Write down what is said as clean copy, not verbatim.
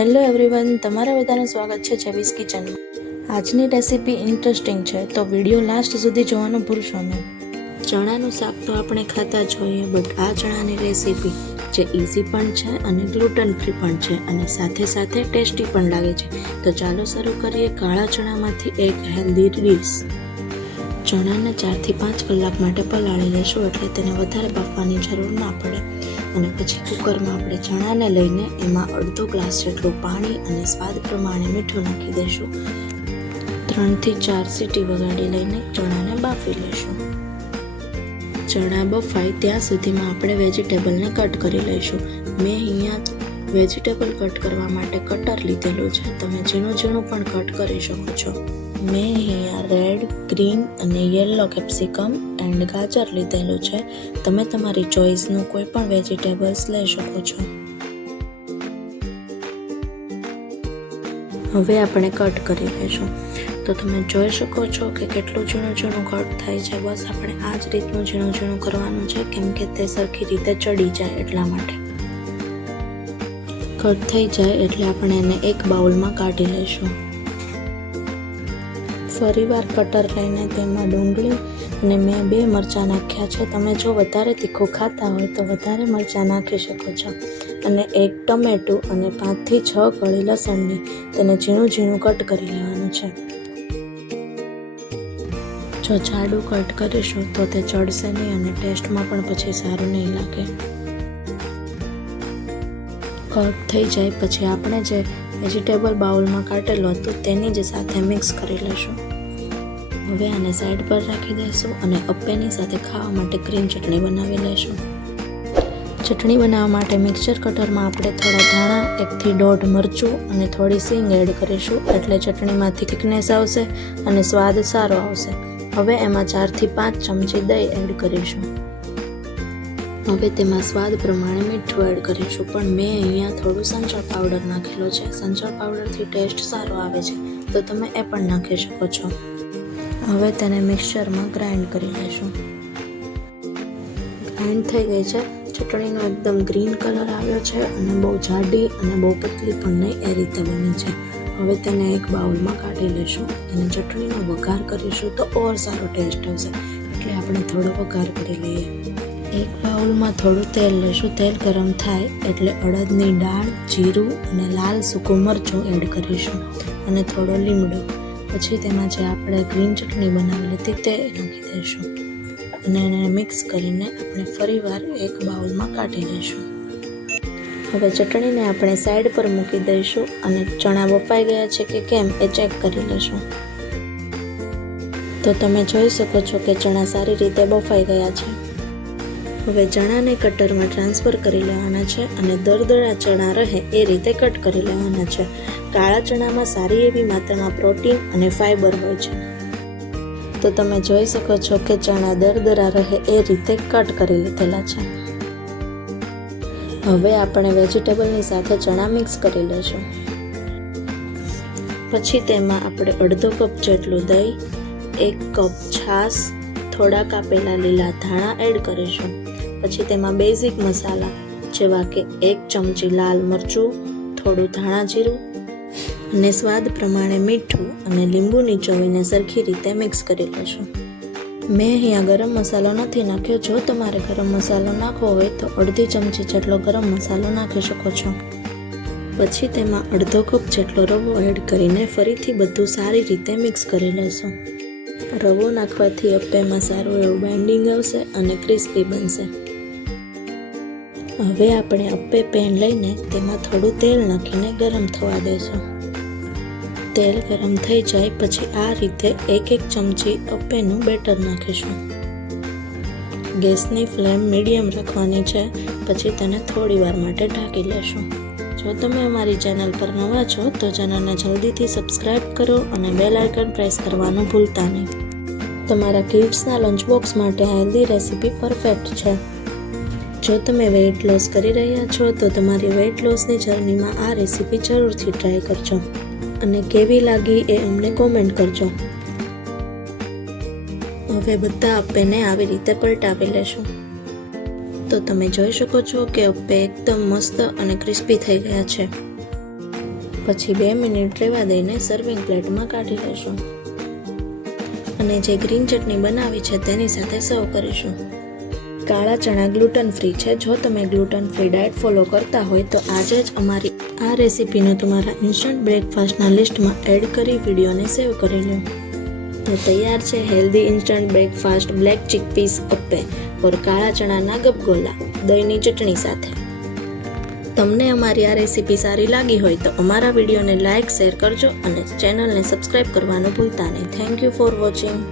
Hello everyone, તમારા બધાનું સ્વાગત છે જેવીસ કિચનમાં. આજની રેસીપી ઇન્ટરેસ્ટિંગ છે, તો વિડીયો લાસ્ટ સુધી જોવાનું ભૂલશો નહીં. ચણાનું શાક તો આપણે ખાતા જ હોઈએ, બટ આ ચણાની રેસીપી જે ઇઝી પણ છે અને ગ્લુટન ફ્રી પણ છે અને સાથે સાથે ટેસ્ટી પણ લાગે છે. તો ચાલો શરૂ કરીએ કાળા ચણામાંથી એક હેલ્ધી ડીશ. ચણાને 4 થી 5 કલાક માટે પલાળી લેશું, એટલે તેને વધારે બાફવાની જરૂર ના પડે. અને પછી કુકરમાં આપણે ચણાને લઈને એમાં અડધો ગ્લાસ જેટલું પાણી અને સ્વાદ પ્રમાણે મીઠું નાખી દઈશું. 3 થી 4 સીટી વગાડી લઈને ચણાને બાફી લઈશું. ચણા બફાય ત્યાં સુધીમાં આપણે વેજીટેબલને કટ કરી લઈશું. મેં અહીંયા વેજીટેબલ કટ કરવા માટે કટર લીધેલું છે, તમે ઝીણું ઝીણું પણ કટ કરી શકો છો. મેં અહીંયા રેડ, ગ્રીન અને યલો કેપ્સિકમ એન્ડ ગાજર લીધેલું છે. તમે તમારી ચોઈસનું કોઈ પણ વેજીટેબલ્સ લઈ શકો છો. હવે આપણે કટ કરી લઈશું. તો તમે જોઈ શકો છો કે કેટલું ઝીણું ઝીણું કટ થાય છે. બસ આપણે આ જ રીતનું ઝીણું ઝીણું કરવાનું છે, કેમ કે તે સરખી રીતે ચડી જાય એટલા માટે. કટ થઈ જાય એટલે આપણે એને એક બાઉલમાં કાઢી લઈશું. ફરીવાર કટર લઈને તેમાં ડુંગળી અને મેં 2 મરચાં નાખ્યા છે. તમે જો વધારે તીખું ખાતા હોય તો વધારે મરચાં નાખી શકો છો. અને એક ટમેટું અને 5 થી 6 કળી લસણની તેને ઝીણું ઝીણું કટ કરી લેવાનું છે. જો જાડું કટ કરીશું તો તે ચડશે નહીં અને ટેસ્ટમાં પણ પછી સારું નહીં લાગે. કટ થઈ જાય પછી આપણે જે વેજીટેબલ બાઉલમાં કાઢેલું હતું તેની જ સાથે મિક્સ કરી લઈશું. હવે આને સાઈડ પર રાખી દઈશું અને અપ્પેની સાથે ખાવા માટે ગ્રીન ચટણી બનાવી લઈશું. ચટણી બનાવવા માટે મિક્સચર કટરમાં આપણે થોડા ધાણા, 1 થી 1.5 મરચું અને થોડી સીંગ એડ કરીશું, એટલે ચટણીમાંથી થિકનેસ આવશે અને સ્વાદ સારો આવશે. હવે એમાં 4 થી 5 ચમચી દહીં એડ કરીશું. હવે તેમાં સ્વાદ પ્રમાણે મીઠું એડ કરીશું, પણ મેં અહીંયા થોડું સંચળ પાવડર નાખેલો છે. સંચળ પાવડરથી ટેસ્ટ સારો આવે છે, તો તમે એ પણ નાખી શકો છો. હવે તેને મિક્સચરમાં ગ્રાઇન્ડ કરી લઈશું. ગ્રાઇન્ડ થઈ ગઈ છે. ચટણીનો એકદમ ગ્રીન કલર આવ્યો છે અને બહુ જાડી અને બહુ પતલી પણ નહીં, એ રીતે બની છે. હવે તેને એક બાઉલમાં કાઢી લઈશું અને ચટણીનો વઘાર કરીશું તો ઓર સારો ટેસ્ટ આવશે, એટલે આપણે થોડો વઘાર કરી લઈએ. એક બાઉલમાં થોડું તેલ લઈશું. તેલ ગરમ થાય એટલે અડદની દાળ, જીરું અને લાલ સૂકું મરચું એડ કરીશું અને થોડો લીમડો. પછી તેમાં જે આપણે ગ્રીન ચટણી બનાવેલી હતી તે નાખી દઈશું અને એને મિક્સ કરીને આપણે ફરીવાર એક બાઉલમાં કાઢી લઈશું. હવે ચટણીને આપણે સાઈડ પર મૂકી દઈશું અને ચણા બફાઈ ગયા છે કે કેમ એ ચેક કરી લઈશું. તો તમે જોઈ શકો છો કે ચણા સારી રીતે બફાઈ ગયા છે. હવે ચણાને કટરમાં ટ્રાન્સફર કરી લેવાના છે અને દરદરા ચણા રહે એ રીતે કટ કરી લેવાના છે. કાળા ચણામાં સારી એવી માત્રામાં પ્રોટીન અને ફાઈબર હોય છે. તો તમે જોઈ શકો છો કે ચણા દરદરા રહે એ રીતે કટ કરી લીધેલા છે. હવે આપણે વેજીટેબલની સાથે ચણા મિક્સ કરી લઈશું. પછી તેમાં આપણે અડધો કપ જેટલું દહીં, 1 કપ છાશ, થોડા કાપેલા લીલા ધાણા એડ કરીશું. પછી તેમાં બેઝિક મસાલા જેવા કે 1 ચમચી લાલ મરચું, થોડું ધાણા જીરું અને સ્વાદ પ્રમાણે મીઠું અને લીંબુ નીચોવીને સરખી રીતે મિક્સ કરી લઈશું. મેં અહીંયા ગરમ મસાલો નથી નાખ્યો. જો તમારે ગરમ મસાલો નાખવો હોય તો અડધી ચમચી જેટલો ગરમ મસાલો નાખી શકો છો. પછી તેમાં અડધો કપ જેટલો રવો એડ કરીને ફરીથી બધું સારી રીતે મિક્સ કરી લઈશું. રવો નાખવાથી અપ્પેમાં સારું એવું બાઇન્ડિંગ આવશે અને ક્રિસ્પી બનશે. હવે આપણે અપ્પે પેન લઈને તેમાં થોડું તેલ નાખીને ગરમ થવા દઈશું. તેલ ગરમ થઈ જાય પછી આ રીતે 1 ચમચી અપ્પેનું બેટર નાખીશું. ગેસની ફ્લેમ મીડિયમ રાખવાની છે. પછી તેને થોડી વાર માટે ઢાંકી લેશું. જો તમે અમારી ચેનલ પર નવા છો તો ચેનલને જલ્દીથી સબસ્ક્રાઇબ કરો અને બેલ આઇકન પ્રેસ કરવાનું ભૂલતા નહીં. તમારા કિડ્સના લંચ બોક્સ માટે આ હેલ્ધી રેસીપી પરફેક્ટ છે. જો તમે વેઇટ લોસ કરી રહ્યા છો તો તમારી વેઇટ લોસની જર્નીમાં આ રેસીપી જરૂરથી ટ્રાય કરજો અને કેવી લાગી એ અમને કોમેન્ટ કરજો. હવે બધા અપ્પેને આવી રીતે પલટાવી લેશું. તો તમે જોઈ શકો છો કે અપ્પે એકદમ મસ્ત અને ક્રિસ્પી થઈ ગયા છે. પછી 2 મિનિટ રહેવા દઈને સર્વિંગ પ્લેટમાં કાઢી લેશું અને જે ગ્રીન ચટણી બનાવી છે તેની સાથે સર્વ કરીશું. કાળા ચણા ગ્લુટન ફ્રી છે. જો તમે ગ્લુટન ફ્રી ડાયટ ફોલો કરતા હોય તો આજે જ અમારી આ રેસીપીને તમારા ઇન્સ્ટન્ટ બ્રેકફાસ્ટના લિસ્ટમાં એડ કરી વિડીયોને સેવ કરી લો. તો તૈયાર છે healthy instant breakfast black ચિકપીસ appe ઓર કાળા ચણાના ગપગોલા દહીંની ચટણી સાથે. તમને અમારી આ રેસીપી સારી લાગી હોય તો અમારા વિડીયોને લાઇક શેર કરજો અને ચેનલને સબસ્ક્રાઇબ કરવાનું ભૂલતા નહીં. Thank you for watching.